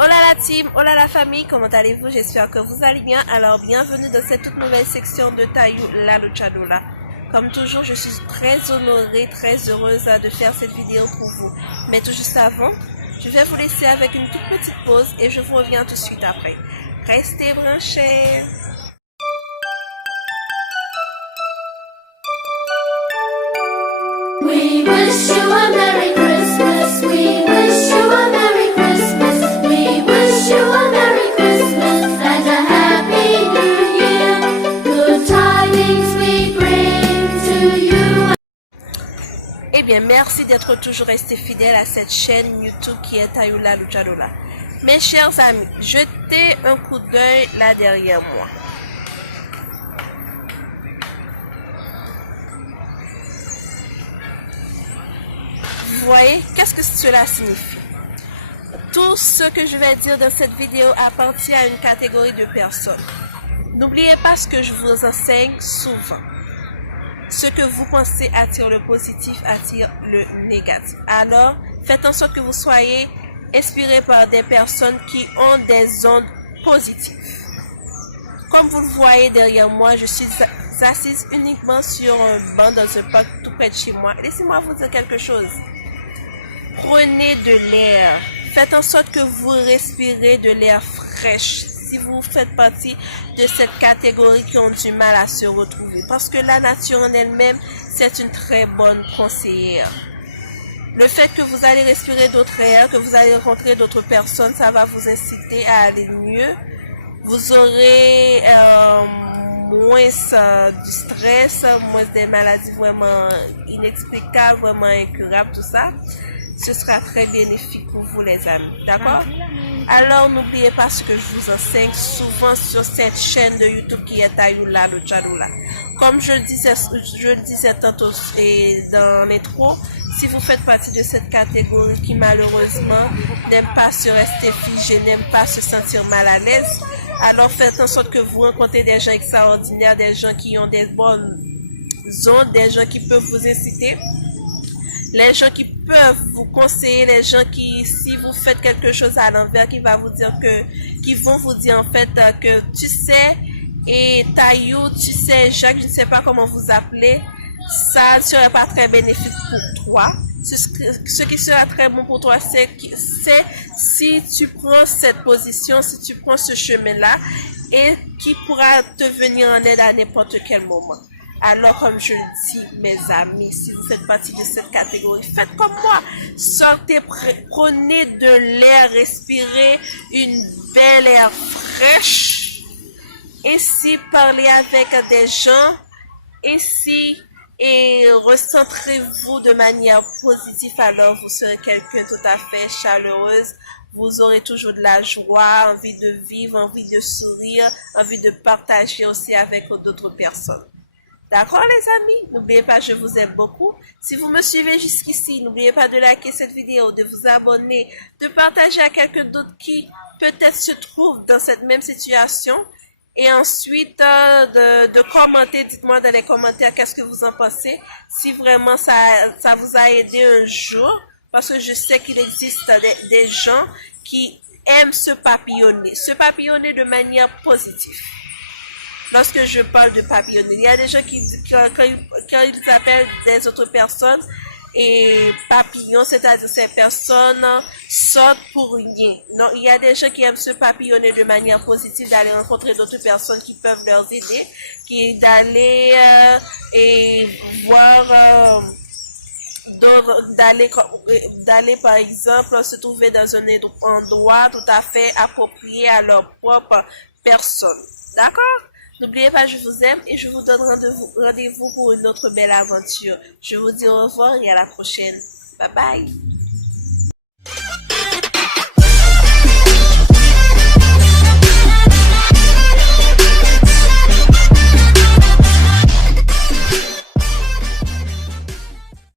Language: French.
Hola la team, hola la famille, comment allez-vous? J'espère que vous allez bien. Alors bienvenue dans cette toute nouvelle section de Tayu La Luchadora. Comme toujours, je suis très honorée, très heureuse de faire cette vidéo pour vous. Mais tout juste avant, je vais vous laisser avec une toute petite pause et je vous reviens tout de suite après. Restez branchés! We wish you a Merry Christmas. We wish you a Merry Christmas. We wish you a Merry Christmas and a Happy New Year. Good tidings we bring to you. Eh bien, merci d'être toujours resté fidèle à cette chaîne YouTube qui est Tayu La Luchadora. Mes chers amis, jetez un coup d'œil là derrière moi. Vous voyez, qu'est-ce que cela signifie? Tout ce que je vais dire dans cette vidéo appartient à une catégorie de personnes. N'oubliez pas ce que je vous enseigne souvent. Ce que vous pensez attire le positif, attire le négatif. Alors, faites en sorte que vous soyez inspiré par des personnes qui ont des ondes positives. Comme vous le voyez derrière moi, je suis assise uniquement sur un banc dans un parc tout près de chez moi. Laissez-moi vous dire quelque chose. Prenez de l'air. Faites en sorte que vous respirez de l'air fraîche. Si vous faites partie de cette catégorie qui ont du mal à se retrouver. Parce que la nature en elle-même, c'est une très bonne conseillère. Le fait que vous allez respirer d'autres airs, que vous allez rencontrer d'autres personnes, ça va vous inciter à aller mieux. Vous aurez moins du stress, moins des maladies vraiment inexplicables, vraiment incurables, tout ça. Ce sera très bénéfique pour vous les amis, d'accord? Alors n'oubliez pas ce que je vous enseigne souvent sur cette chaîne de YouTube qui est Tayu La Luchadora. Comme je le disais tantôt dans l'intro, si vous faites partie de cette catégorie qui malheureusement n'aime pas se rester figé, n'aime pas se sentir mal à l'aise, alors faites en sorte que vous rencontrez des gens extraordinaires, des gens qui ont des bonnes ondes, des gens qui peuvent vous inciter. Les gens qui peuvent vous conseiller, les gens qui, si vous faites quelque chose à l'envers, qui vont vous dire en fait que tu sais, et Tayu, tu sais, Jacques, je ne sais pas comment vous appelez, ça ne serait pas très bénéfique pour toi. Ce qui sera très bon pour toi, c'est si tu prends cette position, si tu prends ce chemin-là, et qui pourra te venir en aide à n'importe quel moment. Alors, comme je le dis, mes amis, si vous faites partie de cette catégorie, faites comme moi. Sortez, prenez de l'air, respirez une belle air fraîche. Ainsi, parlez avec des gens. Ainsi, et recentrez-vous de manière positive. Alors, vous serez quelqu'un tout à fait chaleureuse. Vous aurez toujours de la joie, envie de vivre, envie de sourire, envie de partager aussi avec d'autres personnes. D'accord les amis? N'oubliez pas, je vous aime beaucoup. Si vous me suivez jusqu'ici, n'oubliez pas de liker cette vidéo, de vous abonner, de partager à quelqu'un d'autre qui peut-être se trouve dans cette même situation. Et ensuite, de commenter, dites-moi dans les commentaires qu'est-ce que vous en pensez. Si vraiment ça vous a aidé un jour, parce que je sais qu'il existe des gens qui aiment se papillonner de manière positive. Lorsque je parle de papillonner, il y a des gens quand ils appellent des autres personnes et papillons, c'est-à-dire ces personnes sortent pour rien. Non, il y a des gens qui aiment se papillonner de manière positive, d'aller rencontrer d'autres personnes qui peuvent leur aider, d'aller et voir, d'aller par exemple se trouver dans un endroit tout à fait approprié à leur propre personne. D'accord? N'oubliez pas, je vous aime et je vous donne rendez-vous pour une autre belle aventure. Je vous dis au revoir et à la prochaine. Bye bye.